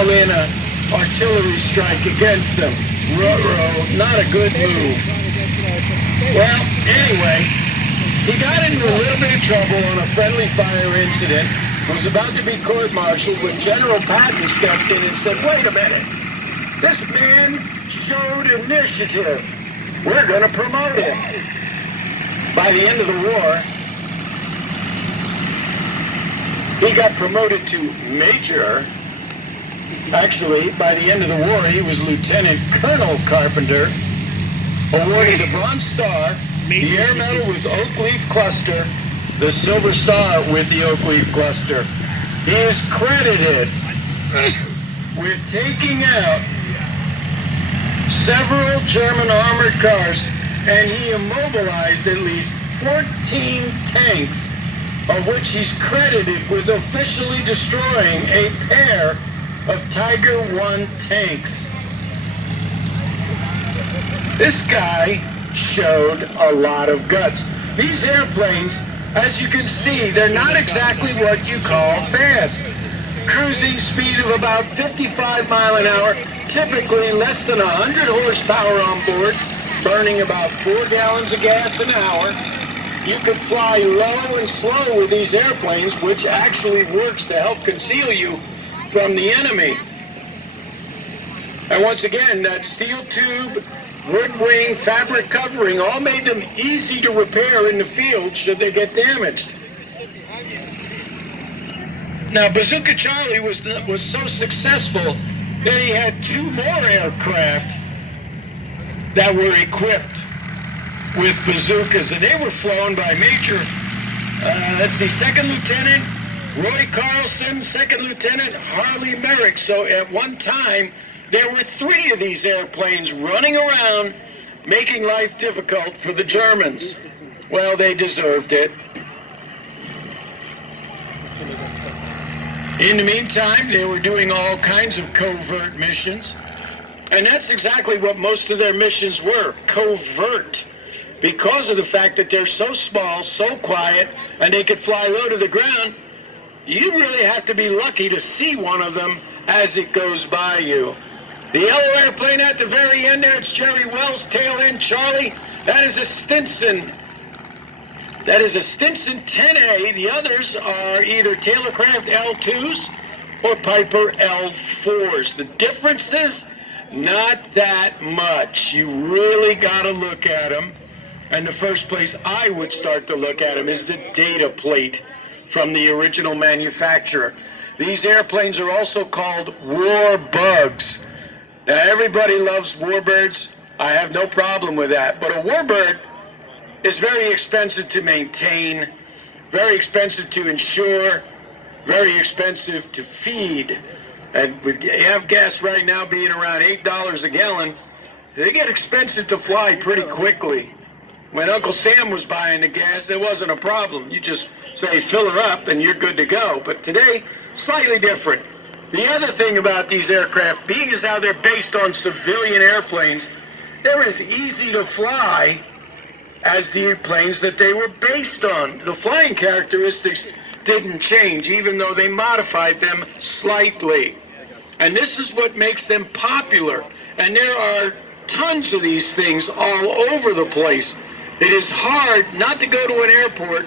call in a artillery strike against them. Ruh-roh, not a good move. Well, anyway, he got into a little bit of trouble on a friendly fire incident. Was about to be court-martialed when General Patton stepped in and said, wait a minute, this man showed initiative. We're going to promote him. By the end of the war, he got promoted to major. Actually, by the end of the war, he was Lieutenant Colonel Carpenter, awarded the Bronze Star, the Air Medal with Oak Leaf Cluster, the Silver Star with the Oak Leaf Cluster. He is credited with taking out several German armored cars, and he immobilized at least 14 tanks, of which he's credited with officially destroying a pair of Tiger I tanks. This guy showed a lot of guts. These airplanes, as you can see, they're not exactly what you call fast. Cruising speed of about 55 miles an hour, typically less than 100 horsepower on board, burning about 4 gallons of gas an hour. You could fly low and slow with these airplanes, which actually works to help conceal you from the enemy. And once again, that steel tube, wood wing, fabric covering all made them easy to repair in the field should they get damaged. Now, Bazooka Charlie was so successful that he had 2 more aircraft that were equipped with bazookas, and they were flown by Major, Second Lieutenant Roy Carlson, Second Lieutenant Harley Merrick. So at one time, there were 3 of these airplanes running around, making life difficult for the Germans. Well, they deserved it. In the meantime, they were doing all kinds of covert missions. And that's exactly what most of their missions were, covert. Because of the fact that they're so small, so quiet, and they could fly low to the ground, you really have to be lucky to see one of them as it goes by you. The yellow airplane at the very end there, it's Jerry Wells, tail end Charlie. That is a Stinson. That is a Stinson 10A. The others are either Taylorcraft L2s or Piper L4s. The differences, not that much. You really got to look at them. And the first place I would start to look at them is the data plate from the original manufacturer. These airplanes are also called war bugs. Now, everybody loves warbirds. I have no problem with that. But a warbird is very expensive to maintain, very expensive to insure, very expensive to feed. And with gas right now being around $8 a gallon, they get expensive to fly pretty quickly. When Uncle Sam was buying the gas, there wasn't a problem. You just say, fill her up, and you're good to go. But today, slightly different. The other thing about these aircraft, being as how they're based on civilian airplanes, they're as easy to fly as the planes that they were based on. The flying characteristics didn't change, even though they modified them slightly. And this is what makes them popular. And there are tons of these things all over the place. It is hard not to go to an airport